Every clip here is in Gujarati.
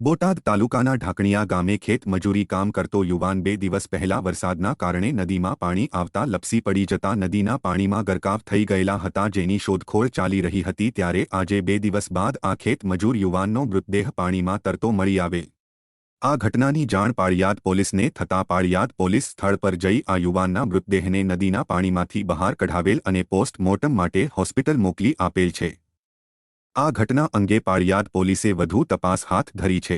બોટાદ તાલુકાના ઢાકણિયા ગામે ખેત મજૂરી કામ કરતો યુવાન બે દિવસ પહેલા વરસાદના કારણે નદીમાં પાણી આવતા લપસી પડી જતા નદીના પાણીમાં ગરકાવ થઈ ગયેલા હતા જેની શોધખોળ ચાલી રહી હતી ત્યારે આજે બે દિવસ બાદ આ ખેત મજૂર યુવાનનો મૃતદેહ પાણીમાં તરતો મળી આવેલ. આ ઘટનાની જાણ પાળિયાદ પોલીસને થતાં પાળિયાદ પોલીસ સ્થળ પર જઈ આ યુવાનના મૃતદેહને નદીના પાણીમાંથી બહાર કઢાવેલ અને પોસ્ટમોર્ટમ માટે હોસ્પિટલ મોકલી આપેલ છે. આ ઘટના અંગે પાળિયાદ પોલીસે વધુ તપાસ હાથ ધરી છે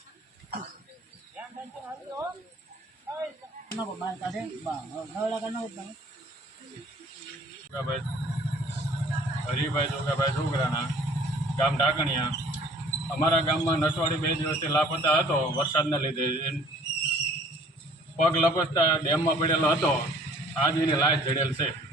હરિભાઈ જોગાભાઈ છોકરાના ગામ ઢાકણિયા. અમારા ગામમાં નસવાડી બે દિવસથી લાપતા હતો વરસાદના લીધે. પગ લપસતા ડેમમાં પડેલો હતો. આજ એની લાશ જડેલ છે.